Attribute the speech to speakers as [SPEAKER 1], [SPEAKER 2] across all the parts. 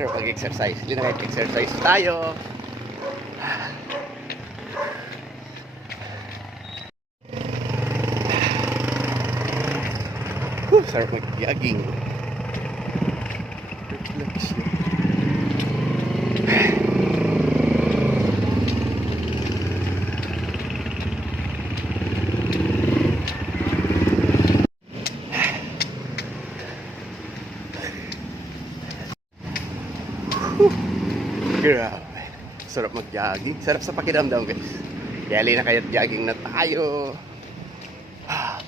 [SPEAKER 1] sarap mag-exercise. Hindi na exercise tayo. Whew, sarap mag-jogging. Relax lang. Grabe. Sarap mag-jogging. Sarap sa pakiramdam, guys. Kaya na kayo jogging na tayo. Ah.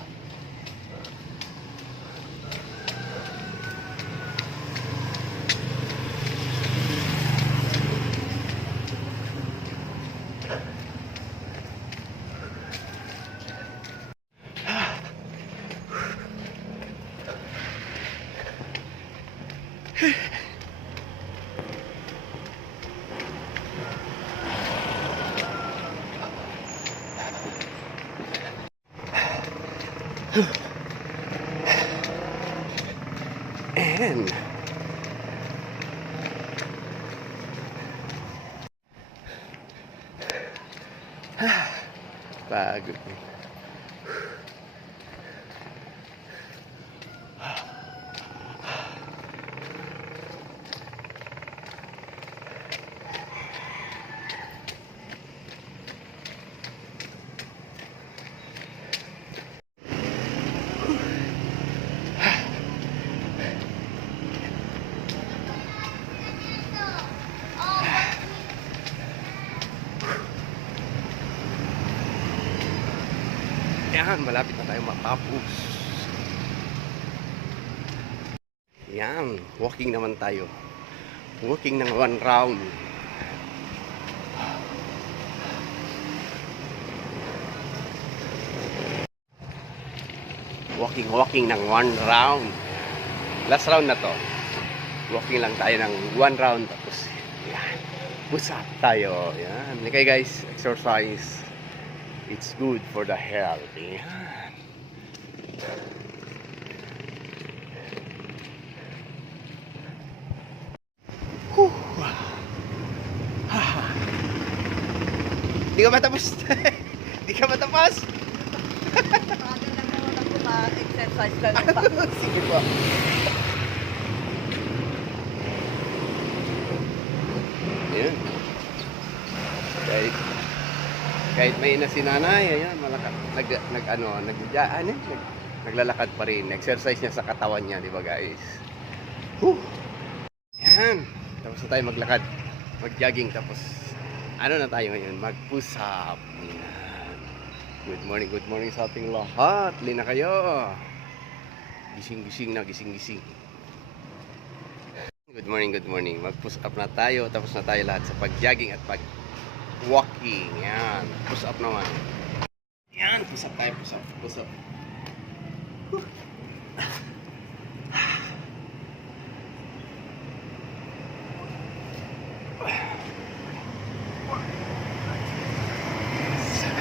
[SPEAKER 1] And pagod. Yan, malapit na tayo matapos. Yan, walking naman tayo. Walking ng one round. Walking, walking ng one round. Last round na to. Walking lang tayo ng one round. Tapos, yan. Push up tayo. Yan. Okay guys, exercise. It's good for the health. Yan. Whew. Ah. Di ka matapos. Di ka matapos.
[SPEAKER 2] exercise lang pa.
[SPEAKER 1] Sige po. Ayun. Kahit kahit may ina si nanay, ayan, malaka, nag, nag, ano, nag, ya, ano, nag, naglalakad pa rin. Exercise niya sa katawan niya, di ba guys? Whew. Yan. Tapos na tayo maglakad. Mag-jogging. Tapos, ano na tayo ngayon? Mag-push up. Yan. Good morning, good morning sa ating lahat. Lina kayo. Gising-gising na, gising-gising. Good morning, good morning. Mag-push up na tayo. Tapos na tayo lahat sa pag-jogging at pag-walking. Yan. Push up naman. Yan. Push up tayo. Push up. Push up. Six,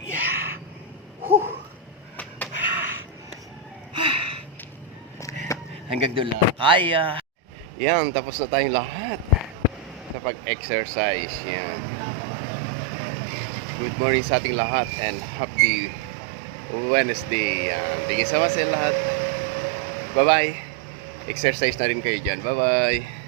[SPEAKER 1] Yeah. Whew. Hanggang doon lang kaya. Yan, tapos na tayong lahat sa pag-exercise. Yan. Good morning sa ating lahat and happy Wednesday. Yan. Tingin sa sa lahat. Bye-bye. Exercise na rin kayo dyan. Bye-bye.